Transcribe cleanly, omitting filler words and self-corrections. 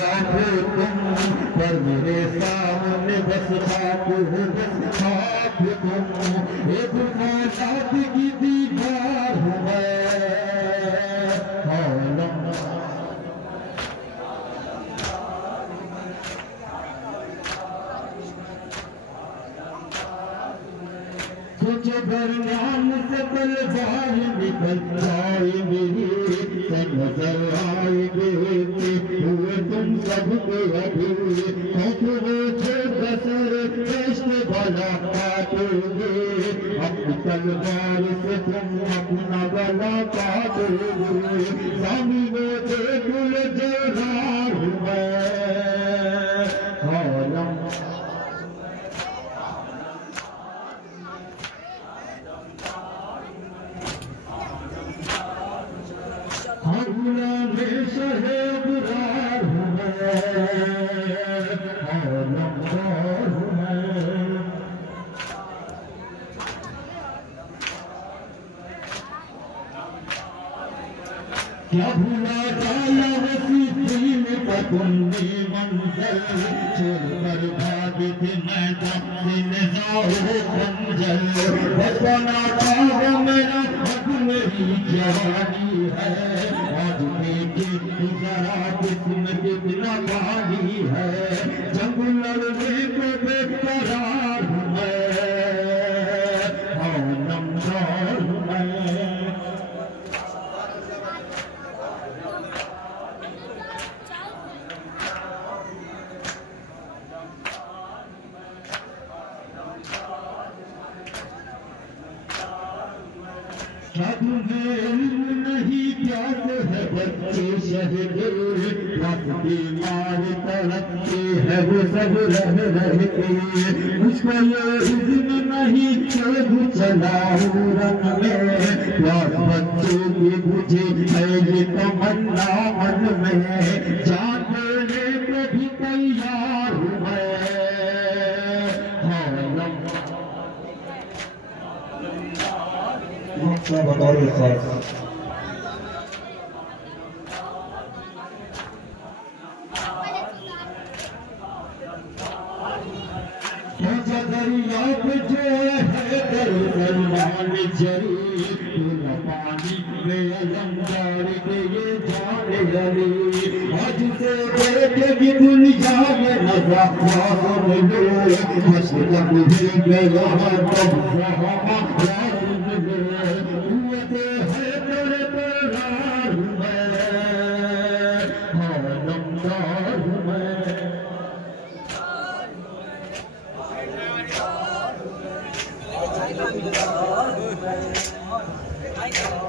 बैठे तुम, पर मेरे सामने बस खाक हो, बस खाक तुम। एक कायनात की दीवार हूँ मैं, तुझे दरमियान से तलवार निकल जाएंगे, सब नजर आएंगे हुए तुम सबको अधूरे। थे बसर देश भला काटोगे, अपनी तलवार से तुम अपना गला काटोगे। सामने देखुल जरार हूँ मैं, हौला में शहेब रार हूँ मैं, हौलमदार हूँ मैं। क्या भूला डाला वसी दिन का तुमने मंजर, छोड़ कर भागे थे मैदान से निजाओ खंजर। बचपना था वो मेरा, अब मेरी जवानी है, आज मेरी जरा जिस्म कितना पानी है। जंग लड़ने को बेकरार हूँ मैं, हौलमदार हूँ मैं। क्या तुम्हें इल्म नहीं, प्यास है बच्चे शहरे, प्यास बीमार तड़पते हैं वो सब रह रहते। मुझको ये इल्म नहीं कि चलाऊं रंग में, प्यास बच्चों की बुझे है ये तमन्ना मन में। जान देने को भी तैयार हूँ मैं, बतौर दरिया पे जो है सलमान जरी, पानी में अलंकार के ये जाने लगी। आज से देखेगी दुनिया में नजारा मिले, मशरक़ में यहाँ तब I